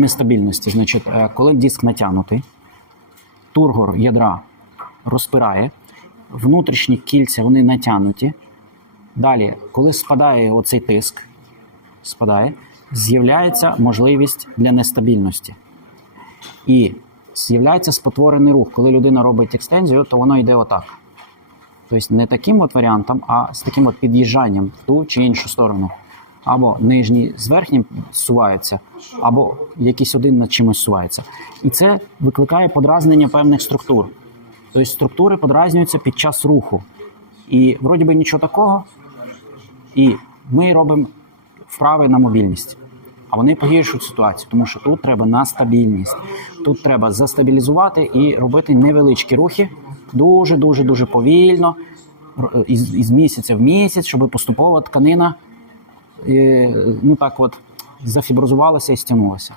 Нестабільності, значить, е, коли диск натягнутий, тургор ядра розпирає, внутрішні кільця вони натягнуті. Далі, коли спадає оцей тиск, спадає, з'являється можливість для нестабільності. І з'являється спотворений рух. Коли людина робить екстензію, то воно йде отак. Тобто не таким от варіантом, а з таким от під'їжджанням в ту чи іншу сторону. Або нижній з верхнім зсуваються, або якийсь один над чимось зсувається. І це викликає подразнення певних структур. Тобто структури подразнюються під час руху. І вроді би нічого такого. І ми робимо вправи на мобільність. А вони погіршують ситуацію, тому що тут треба на стабільність. Тут треба застабілізувати і робити невеличкі рухи дуже, дуже, дуже повільно, із, із місяця в місяць, щоб поступово тканина е, ну так от зафіброзувалася і стягнулася.